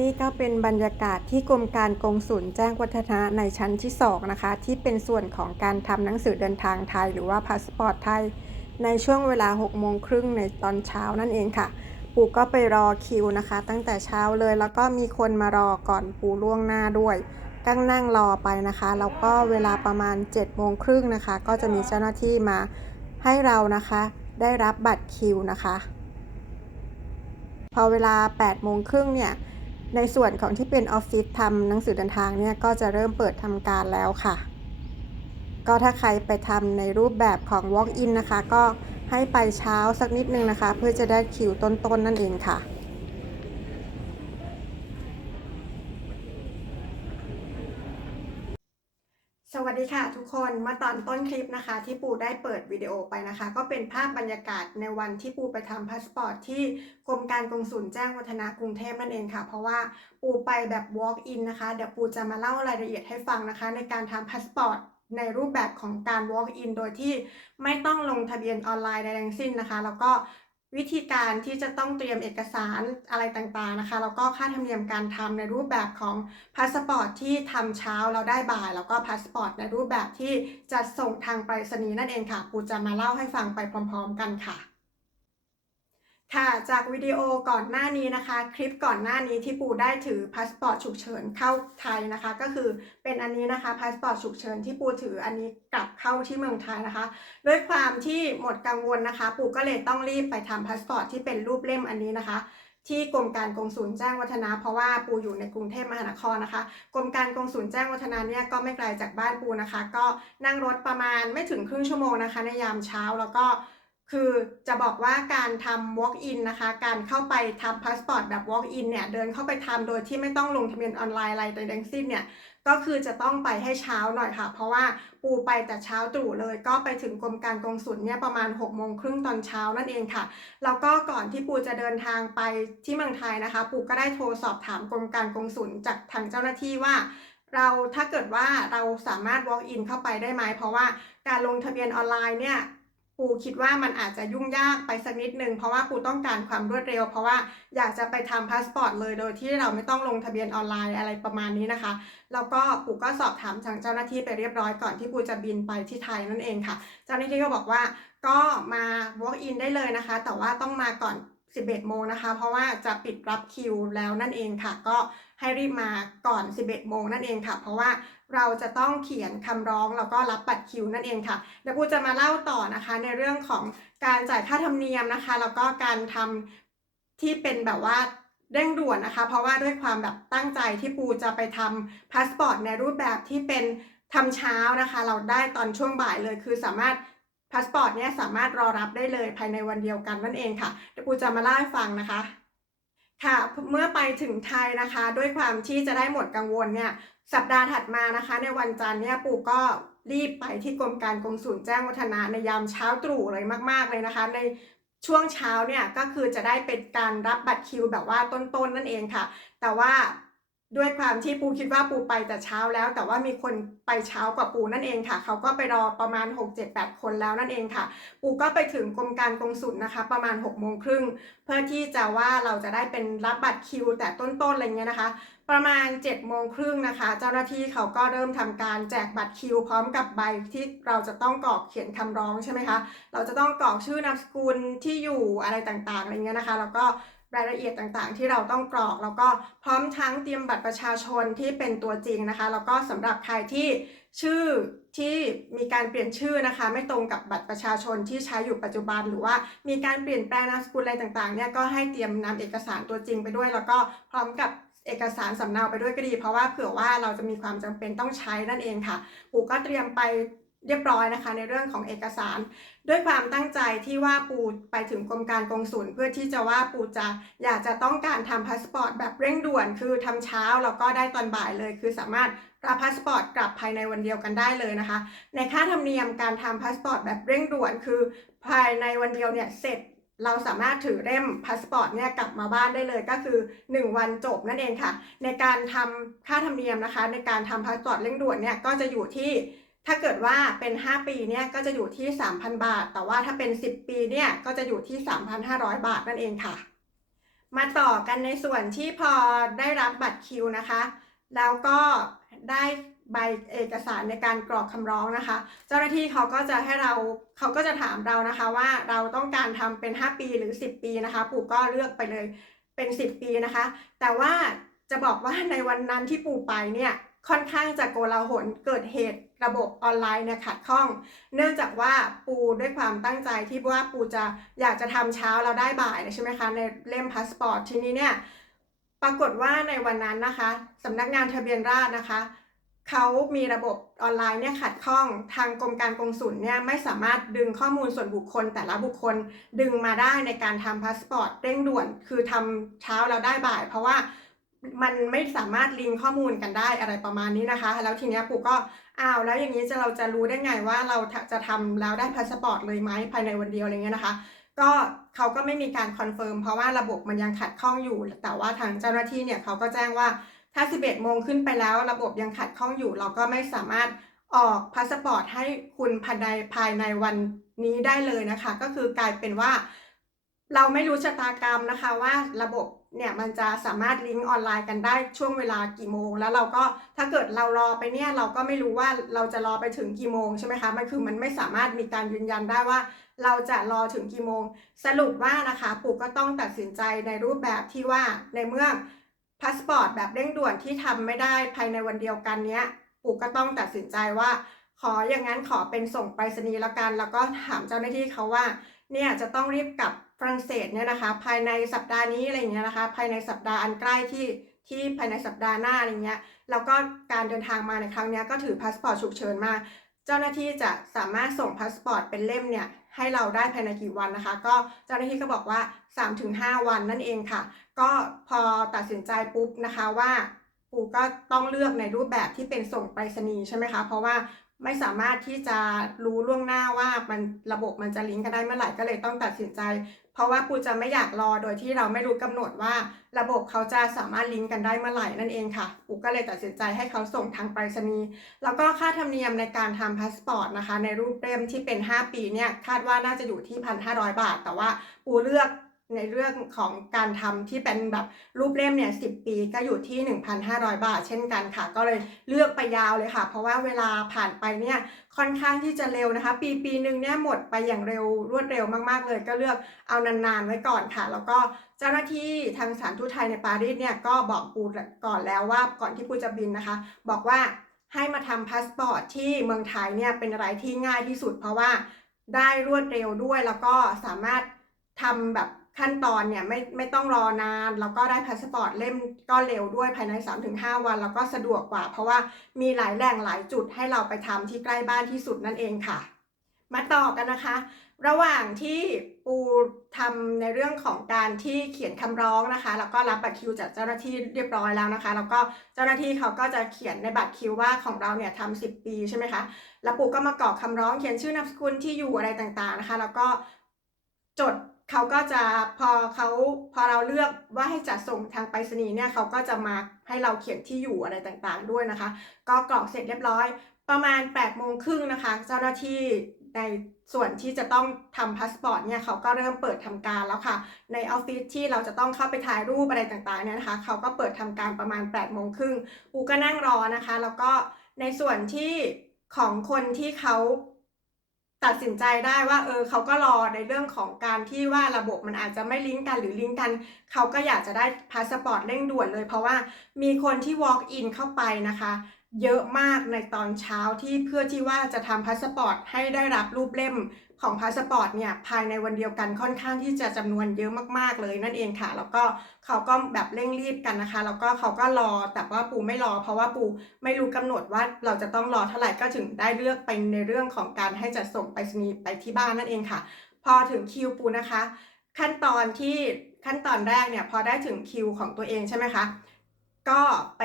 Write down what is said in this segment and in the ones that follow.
นี่ก็เป็นบรรยากาศที่กรมการกงสุลแจ้งวัฒนะในชั้นที่ 2 นะคะ ที่เป็นส่วนของการทำหนังสือเดินทางไทย หรือว่าพาสปอร์ตไทย ในช่วงเวลา 6 โมงครึ่งในตอนเช้านั่นเองค่ะ ปู่ก็ไปรอคิวนะคะ ตั้งแต่เช้าเลยแล้วก็มีคนมารอก่อนปู่ล่วงหน้าด้วยก็นั่งรอไปนะคะแล้วก็เวลาประมาณ 7 โมงครึ่งนะคะ ก็จะมีเจ้าหน้าที่มาให้เรานะคะ ได้รับบัตรคิวนะคะ พอเวลา 8 โมงครึ่งเนี่ย ในส่วนของที่เป็นออฟฟิศทำหนังสือเดินทางเนี่ยก็จะเริ่มเปิดทำการแล้วค่ะ ก็ถ้าใครไปทำในรูปแบบของ Walk-in นะคะ ก็ให้ไปเช้าสักนิดนึงนะคะ เพื่อจะได้คิวต้นๆนนั่นเองค่ะ สวัส ดีค่ะทุกคนมื่อตอนต้นคลิปนะคะ ที่ปูได้เปิดวิดีโอไปนะคะ ก็เป็นภาพบรรยากาศในวันที่ปูไปทำพาสปอร์ตที่กรมการกงสุลแจ้งวัฒนากรุงเทพนั่นเองค่ะ เพราะว่าปูไปแบบ walk in นะคะ เดี๋ยวปูจะมาเล่ารายละเอียดให้ฟังนะคะ ในการทำพาสปอร์ตในรูปแบบของการ walk in โดยที่ไม่ต้องลงทะเบียนออนไลน์ใดทั้งสิ้นนะคะ แล้วก็ วิธีการที่จะต้องเตรียมเอกสารอะไรต่างๆนะคะแล้วก็ค่าธรรมเนียมการทำในรูปแบบของพาสปอร์ตที่ทำเช้าเราได้บ่าย แล้วก็พาสปอร์ตในรูปแบบที่จะส่งทางไปรษณีย์นั่นเองค่ะปูจะมาเล่าให้ฟังไปพร้อม ๆ กันค่ะ ค่ะจากวิดีโอก่อนหน้านี้นะคะ คลิปก่อนหน้านี้ที่ปูได้ถือพาสปอร์ตฉุกเฉินเข้าไทยนะคะ ก็คือเป็นอันนี้นะคะพาสปอร์ตฉุกเฉินที่ปูถืออันนี้กลับเข้าที่เมืองไทยนะคะ ด้วยความที่หมดกังวลนะคะ ปูก็เลยต้องรีบไปทำพาสปอร์ตที่เป็นรูปเล่มอันนี้นะคะ ที่กรมการกงสุลแจ้งวัฒนะเพราะว่าปูอยู่ในกรุงเทพมหานครนะคะกรมการกงสุลแจ้งวัฒนะเนี่ยก็ไม่ไกลจากบ้านปูนะคะ ก็นั่งรถประมาณไม่ถึงครึ่งชั่วโมงนะคะ ในยามเช้าแล้วก็ คือจะบอกว่าการทำ walk in นะคะ การเข้าไปทำพาสปอร์ตแบบ walk in เนี่ย เดินเข้าไปทำโดยที่ไม่ต้องลงทะเบียนออนไลน์อะไรใดทั้งสิ้นเนี่ย ก็คือจะต้องไปให้เช้าหน่อยค่ะ เพราะว่าปูไปแต่เช้าตรู่เลย ก็ไปถึงกรมการกงสุลเนี่ยประมาณ6กโมงครึ่งตอนเช้านั่นเองค่ะ แล้วก็ก่อนที่ปูจะเดินทางไปที่เมืองไทยนะคะ ปูก็ได้โทรสอบถามกรมการกงสุลจากทางเจ้าหน้าที่ว่าเราถ้าเกิดว่าเราสามารถ walk in เข้าไปได้ไหมเพราะว่าการลงทะเบียนออนไลน์เนี่ย ปูคิดว่ามันอาจจะยุ่งยากไปสักนิดนึงเพราะว่าปูต้องการความรวดเร็ว เพราะว่าอยากจะไปทำพาสปอร์ตเลยโดยที่เราไม่ต้องลงทะเบียนออนไลน์อะไรประมาณนี้นะคะแล้วก็ปูก็สอบถามทางเจ้าหน้าที่ไปเรียบร้อยก่อนที่ปูจะบินไปที่ไทยนั่นเองค่ะ เจ้าหน้าที่ก็บอกว่าก็มา walk in ได้เลยนะคะ แต่ว่าต้องมาก่อน 11 โมงนะคะ เพราะว่าจะปิดรับคิวแล้วนั่นเองค่ะ ก็ให้รีบมาก่อน 11 โมงนั่นเองค่ะ เพราะว่าเราจะต้องเขียนคำร้องแล้วก็รับบัตรคิวนั่นเองค่ะเดี๋ยวปูจะมาเล่าต่อนะคะ ในเรื่องของการจ่ายค่าธรรมเนียมนะคะ แล้วก็การทำที่เป็นแบบว่าเร่งด่วนนะคะ เพราะว่าด้วยความแบบตั้งใจที่ปูจะไปทำพาสปอร์ตในรูปแบบที่เป็นทำเช้านะคะ เราได้ตอนช่วงบ่ายเลยคือสามารถ พาสปอร์ตเนี่ยสามารถรอรับได้เลยภายในวันเดียวกันนั่นเองค่ะเดี๋ยวปูจะมาเล่าให้ฟังนะคะค่ะเมื่อไปถึงไทยนะคะ ด้วยความที่จะได้หมดกังวลเนี่ยสัปดาห์ถัดมานะคะ ในวันจันทร์เนี่ยปู่ก็รีบไปที่กรมการกงสุลแจ้งวัฒนะในยามเช้าตรู่เลยมาก ๆเลยนะคะ ในช่วงเช้าเนี่ยก็คือจะได้เป็นการรับบัตรคิวแบบว่าต้นๆนนั่นเองค่ะ แต่ว่า ด้วยความที่ปูคิดว่าปูไปแต่เช้าแล้ว แต่ว่ามีคนไปเช้ากว่าปูนั่นเองค่ะเขาก็ไปรอประมาณ 6 7 8 คนแล้วนั่นเองค่ะ ปูก็ไปถึงกรมการกงสุลนะคะ ประมาณ6กโมงครึ่งเพื่อที่จะว่าเราจะได้เป็นรับบัตรคิว แต่ต้นๆอะไรเงี้ยนะคะ ประมาณ7จ็ดโมงครึ่งนะคะ เจ้าหน้าที่เขาก็เริ่มทำการแจกบัตรคิว พร้อมกับใบที่เราจะต้องกรอกเขียนคำร้องใช่ไหมคะเราจะต้องกรอกชื่อนามสกุลที่อยู่อะไรต่างๆอะไรเงี้ยนะคะ แล้วก็ รายละเอียดต่างๆ ที่เราต้องกรอก แล้วก็พร้อมทั้งเตรียมบัตรประชาชนที่เป็นตัวจริงนะคะ แล้วก็สำหรับใครที่ชื่อที่มีการเปลี่ยนชื่อนะคะ ไม่ตรงกับบัตรประชาชนที่ใช้อยู่ปัจจุบัน หรือว่ามีการเปลี่ยนแปลงนามสกุลอะไรต่างๆเนี่ยก็ให้เตรียมนำเอกสารตัวจริงไปด้วย แล้วก็พร้อมกับเอกสารสำเนาไปด้วยก็ดี เพราะว่าเผื่อว่าเราจะมีความจำเป็นต้องใช้นั่นเองค่ะปู่ก็เตรียมไป เรียบร้อยนะคะ ในเรื่องของเอกสาร ด้วยความตั้งใจที่ว่าปูไปถึงกรมการกงสุลเพื่อที่จะว่าปูจะอยากจะต้องการทำพาสปอร์ตแบบเร่งด่วน คือทำเช้าแล้วก็ได้ตอนบ่ายเลย คือสามารถรับพาสปอร์ตกลับภายในวันเดียวกันได้เลยนะคะ ในค่าธรรมเนียมการทำพาสปอร์ตแบบเร่งด่วน คือภายในวันเดียวเนี่ยเสร็จเราสามารถถือเล่มพาสปอร์ตเนี่ยกลับมาบ้านได้เลยก็คือ 1 วันจบนั่นเองค่ะ ในการทำค่าธรรมเนียมนะคะ ในการทำพาสปอร์ตเร่งด่วนเนี่ยก็จะอยู่ที่ ถ้าเกิดว่าเป็น 5 ปีเนี่ยก็จะอยู่ที่ 3,000 บาท แต่ว่าถ้าเป็น 10 ปีเนี่ยก็จะอยู่ที่ 3,500 บาทนั่นเองค่ะ มาต่อกันในส่วนที่พอได้รับบัตรคิวนะคะ แล้วก็ได้ใบเอกสารในการกรอกคำร้องนะคะ เจ้าหน้าที่เขาก็จะให้เราเขาก็จะถามเรานะคะว่าเราต้องการทำเป็น 5 ปีหรือ 10 ปีนะคะปู่ก็เลือกไปเลยเป็น 10 ปีนะคะ แต่ว่าจะบอกว่าในวันนั้นที่ปู่ไปเนี่ยค่อนข้างจะโกลาหลเกิดเหตุ ระบบออนไลน์เนี่ยขัดข้อง เนื่องจากว่าปูด้วยความตั้งใจที่ว่าปูจะอยากจะทำเช้าเราได้บ่ายเลยใช่ไหมคะ ในเล่มพาสปอร์ตทีนี้เนี่ยปรากฏว่าในวันนั้นนะคะสำนักงานทะเบียนราษนะคะเขามีระบบออนไลน์เนี่ยขัดข้องทางกรมการกงสุลเนี่ยไม่สามารถดึงข้อมูลส่วนบุคคล แต่ละบุคคลดึงมาได้ในการทำพาสปอร์ตเร่งด่วน คือทำเช้าเราได้บ่าย เพราะว่ามันไม่สามารถลิงข้อมูลกันได้อะไรประมาณนี้นะคะ แล้วทีนี้ปู่ก็ อ้าวแล้วอย่างนี้จะเราจะรู้ได้ไงว่าเราจะทำแล้วได้พาสปอร์ตเลยไหมภายในวันเดียวอะไรเงี้ยนะคะ ก็เขาก็ไม่มีการคอนเฟิร์มเพราะว่าระบบมันยังขัดข้องอยู่ แต่ว่าทางเจ้าหน้าที่เนี่ยเขาก็แจ้งว่าถ้า 11 โมงขึ้นไปแล้ว ระบบยังขัดข้องอยู่ เราก็ไม่สามารถออกพาสปอร์ตให้คุณภายในภายในวันนี้ได้เลยนะคะ ก็คือกลายเป็นว่า เราไม่รู้ชะตากรรมนะคะว่าระบบ เนี่ยมันจะสามารถลิงก์ออนไลน์กันได้ช่วงเวลากี่โมง แล้วเราก็ถ้าเกิดเรารอไปเนี่ยเราก็ไม่รู้ว่าเราจะรอไปถึงกี่โมงใช่ไหมคะมันคือมันไม่สามารถมีการยืนยันได้ว่า เราจะรอถึงกี่โมง สรุปว่านะคะปู่ก็ต้องตัดสินใจในรูปแบบที่ว่าในเมื่อพาสปอร์ตแบบเร่งด่วนที่ทำไม่ได้ภายในวันเดียวกันเนี้ยปู่ก็ต้องตัดสินใจว่า ขออย่างนั้นขอเป็นส่งไปรษณีย์ล้วกัน แล้วก็ถามเจ้าหน้าที่เขาว่าเนี่ยจะต้องรีบกลับ ฝรั่งเศสเนี่ยนะคะ ภายในสัปดาห์นี้อะไรอย่างเงี้ยนะคะ ภายในสัปดาห์อันใกล้ที่ที่ภายในสัปดาห์หน้าอะไรเงี้ยแล้วก็การเดินทางมาในครั้งนี้ก็ถือพาสปอร์ตฉุกเฉินมา เจ้าหน้าที่จะสามารถส่งพาสปอร์ตเป็นเล่มเนี่ยให้เราได้ภายในกี่วันนะคะ ก็เจ้าหน้าที่ก็บอกว่า 3-5 วันนั่นเองค่ะ ก็พอตัดสินใจปุ๊บนะคะว่าปูก็ต้องเลือกในรูปแบบที่เป็นส่งไปรษณีย์ใช่ไหมคะ เพราะว่า ไม่สามารถที่จะรู้ล่วงหน้าว่ามันระบบมันจะลิงก์กันได้เมื่อไหร่ก็เลยต้องตัดสินใจ เพราะว่าปูจะไม่อยากรอโดยที่เราไม่รู้กำหนดว่า ระบบเขาจะสามารถลิงก์กันได้เมื่อไหร่นั่นเองค่ะปูก็เลยตัดสินใจให้เขาส่งทางไปรษณีย์แล้วก็ค่าธรรมเนียมในการทำพาสปอร์ตนะคะ ในรูปเล่มที่เป็น 5 ปีเนี่ยคาดว่าน่าจะอยู่ที่ 1,500 บาท แต่ว่าปูเลือก ในเรื่องของการทำที่เป็นแบบรูปเล่มเนี่ย10ปีก็อยู่ที่ 1,500 บาท เช่นกันค่ะ ก็เลยเลือกไปยาวเลยค่ะ เพราะว่าเวลาผ่านไปเนี่ยค่อนข้างที่จะเร็วนะคะ ปีปีหนึ่งเนี่ยหมดไปอย่างเร็วรวดเร็วมากๆเลย ก็เลือกเอานานๆไว้ก่อนค่ะ แล้วก็เจ้าหน้าที่ทางสถารทูตไทยในปารีสเนี่ยก็บอกปูก่อนแล้วว่าก่อนที่ปูจะบินนะคะ บอกว่าให้มาทำพาสปอร์ตที่เมืองไทยเนี่ยเป็นอะไรที่ง่ายที่สุด เพราะว่าได้รวดเร็วด้วยแล้วก็สามารถทำแบบ ขั้นตอนเนี่ยไม่ไม่ต้องรอนาน แล้วก็ได้พาสปอร์ตเล่มก็เร็วด้วยภายใน 3-5 วัน แล้วก็สะดวกกว่า เพราะว่ามีหลายแหล่งหลายจุดให้เราไปทำที่ใกล้บ้านที่สุดนั่นเองค่ะ มาต่อกันนะคะ ระหว่างที่ปูทำในเรื่องของการที่เขียนคำร้องนะคะ แล้วก็รับบัตรคิวจากเจ้าหน้าที่เรียบร้อยแล้วนะคะ แล้วก็เจ้าหน้าที่เขาก็จะเขียนในบัตรคิวว่าของเราเนี่ยทำ10ปีใช่ไหมคะแล้วปูก็มากรอกคำร้องเขียนชื่อนามสกุลที่อยู่อะไรต่างๆนะคะ แล้วก็จด เขาก็จะพอเขาพอเราเลือกว่าให้จัดส่งทางไปรษณีย์เนี่ยเขาก็จะมาให้เราเขียนที่อยู่อะไรต่างๆด้วยนะคะ ก็กรอกเสร็จเรียบร้อย ประมาณ8ปดโมงครึ่งนะคะ เจ้าหน้าที่ในส่วนที่จะต้องทำพาสปอร์ตเนี่ยเขาก็เริ่มเปิดทำการแล้วค่ะ ในออฟฟิศที่เราจะต้องเข้าไปถ่ายรูปอะไรต่างๆเนี่ยนะคะเขาก็เปิดทำการประมาณ8ปดโมงครึ่งปูก็นั่งรอนะคะ แล้วก็ในส่วนที่ของคนที่เขา ตัดสินใจได้ว่าเออเขาก็รอในเรื่องของการที่ว่าระบบมันอาจจะไม่ลิงก์กันหรือลิงก์กัน เขาก็อยากจะได้พาสปอร์ตเร่งด่วนเลย เพราะว่ามีคนที่ walk in เข้าไปนะคะ เยอะมากในตอนเช้าที่เพื่อที่ว่าจะทำพาสปอร์ตให้ได้รับรูปเล่มของพาสปอร์ตเนี่ยภายในวันเดียวกันค่อนข้างที่จะจำนวนเยอะมากๆเลยนั่นเองค่ะ แล้วก็เขาก็แบบเร่งรีบกันนะคะ แล้วก็เขาก็รอแต่ว่าปูไม่รอ เพราะว่าปูไม่รู้กำหนดว่าเราจะต้องรอเท่าไหร่ก็ถึงได้เลือกไปในเรื่องของการให้จัดส่งไปรษณีย์ไปที่บ้านนั่นเองค่ะ พอถึงคิวปูนะคะ ขั้นตอนที่ขั้นตอนแรกเนี่ยพอได้ถึงคิวของตัวเองใช่ไหมคะก็ไป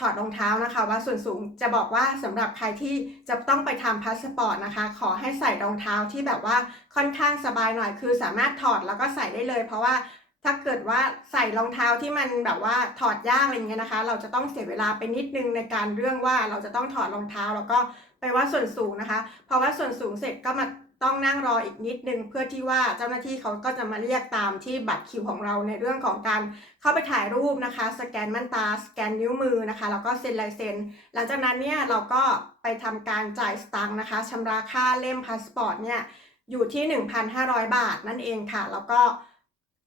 ถอดรองเท้านะคะว่าส่วนสูงจะบอกว่าสำหรับใครที่จะต้องไปทำพาสปอร์ตนะคะ ขอให้ใส่รองเท้าที่แบบว่าค่อนข้างสบายหน่อย คือสามารถถอดแล้วก็ใส่ได้เลย เพราะว่าถ้าเกิดว่าใส่รองเท้าที่มันแบบว่าถอดยากอะไรเงี้ยนะคะ เราจะต้องเสียเวลาไปนิดนึงในการเรื่องว่าเราจะต้องถอดรองเท้าแล้วก็ไปวัดส่วนสูงนะคะพอวัดส่วนสูงเสร็จก็มา ต้องนั่งรออีกนิดนึงเพื่อที่ว่าเจ้าหน้าที่เขาก็จะมาเรียกตามที่บัตรคิวของเราในเรื่องของการเข้าไปถ่ายรูปนะคะ สแกนม่านตา สแกนนิ้วมือนะคะ แล้วก็เซ็นลายเซ็น หลังจากนั้นเนี่ยเราก็ไปทำการจ่ายสตังค์นะคะชำระค่าเล่มพาสปอร์ตเนี่ยอยู่ที่ 1,500 บาทนั่นเองค่ะ แล้วก็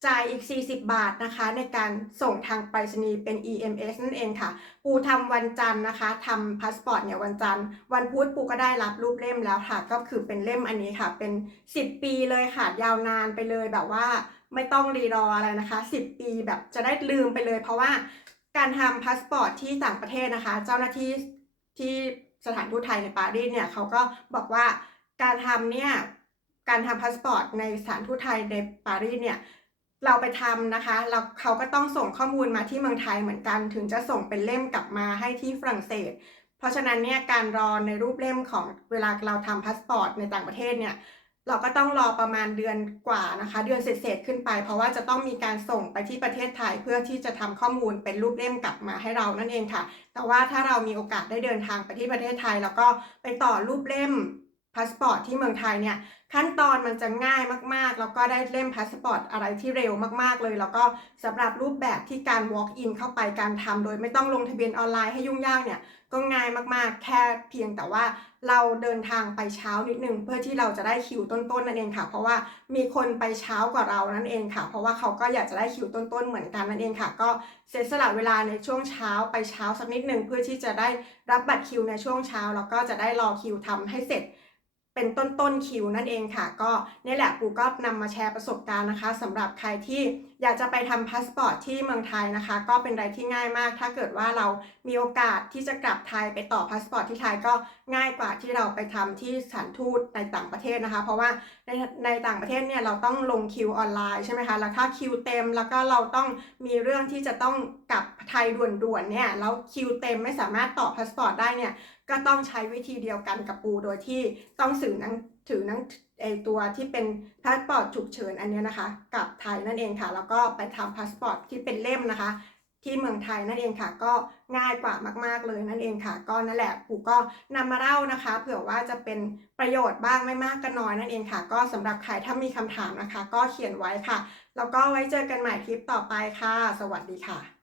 จ่ายอีก 40 บาทนะคะ ในการส่งทางไปรษณีย์เป็น EMS นั่นเองค่ะ ปูทำวันจันทร์นะคะทำพาสปอร์ตเนี่ยวันจันทร์ วันพุธปูก็ได้รับรูปเล่มแล้วค่ะ ก็คือเป็นเล่มอันนี้ค่ะ เป็น 10 ปีเลยค่ะ ยาวนานไปเลยแบบว่าไม่ต้องรีรออะไรนะคะ 10 ปีแบบจะได้ลืมไปเลย เพราะว่าการทำพาสปอร์ตที่ต่างประเทศนะคะ เจ้าหน้าที่ที่สถานทูตไทยในปารีสเนี่ยเขาก็บอกว่าการทำเนี่ยการทำพาสปอร์ตในสถานทูตไทยในปารีสเนี่ย เราไปทำนะคะเราเขาก็ต้องส่งข้อมูลมาที่เมืองไทยเหมือนกัน ถึงจะส่งเป็นเล่มกลับมาให้ที่ฝรั่งเศส เพราะฉะนั้นเนี่ยการรอในรูปเล่มของเวลาเราทำพาสปอร์ตในต่างประเทศเนี่ยเราก็ต้องรอประมาณเดือนกว่านะคะ เดือนเศษๆขึ้นไป เพราะว่าจะต้องมีการส่งไปที่ประเทศไทยเพื่อที่จะทำข้อมูลเป็นรูปเล่มกลับมาให้เรานั่นเองค่ะ แต่ว่าถ้าเรามีโอกาสได้เดินทางไปที่ประเทศไทย แล้วก็ไปต่อรูปเล่ม พาสปอร์ตที่เมืองไทยเนี่ยขั้นตอนมันจะง่ายมากๆ แล้วก็ได้เล่มพาสปอร์ตอะไรที่เร็วมากๆเลย แล้วก็สำหรับรูปแบบที่การ walk in เข้าไปการทำโดยไม่ต้องลงทะเบียนออนไลน์ให้ยุ่งยากเนี่ยก็ง่ายมากๆ แค่เพียงแต่ว่าเราเดินทางไปเช้านิดนึง เพื่อที่เราจะได้คิวต้นๆนั่นเองค่ะ เพราะว่ามีคนไปเช้ากว่าเรานั่นเองค่ะ เพราะว่าเขาก็อยากจะได้คิวต้นๆเหมือนกันนั่นเองค่ะ ก็เสียสละเวลาในช่วงเช้าไปเช้าสักนิดนึงเพื่อที่จะได้รับบัตรคิวในช่วงเช้าแล้วก็จะได้รอคิวทำให้เสร็จ เป็นต้นต้นๆคิวนั่นเองค่ะ ก็นี่แหละปูก็นำมาแชร์ประสบการณ์นะคะสำหรับใครที่ อยากจะไปทำพาสปอร์ตที่เมืองไทยนะคะ ก็เป็นอะไรที่ง่ายมาก ถ้าเกิดว่าเรามีโอกาสที่จะกลับไทยไปต่อพาสปอร์ตที่ไทยก็ง่ายกว่าที่เราไปทำที่สถานทูตในต่างประเทศนะคะ เพราะว่าในในต่างประเทศเนี่ยเราต้องลงคิวออนไลน์ใช่ไหมคะแล้วถ้าคิวเต็มแล้วก็เราต้องมีเรื่องที่จะต้องกลับไทยด่วนๆเนี่ยแล้วคิวเต็มไม่สามารถต่อพาสปอร์ตได้เนี่ยก็ต้องใช้วิธีเดียวกันกับปูโดยที่ต้องสื่อหนังถือหนัง ไอตัวที่เป็นพาสปอร์ตฉุกเฉินอันเนี้ยนะคะกับไทยนั่นเองค่ะ แล้วก็ไปทำพาสปอร์ตที่เป็นเล่มนะคะ ที่เมืองไทยนั่นเองค่ะ ก็ง่ายกว่ามาก ๆเลยนั่นเองค่ะ ก็นั่นแหละปูก็นำมาเล่านะคะ เผื่อว่าจะเป็นประโยชน์บ้างไม่มากก็น้อยนั่นเองค่ะ ก็สำหรับใครถ้ามีคำถามนะคะ ก็เขียนไว้ค่ะ แล้วก็ไว้เจอกันใหม่คลิปต่อไปค่ะ สวัสดีค่ะ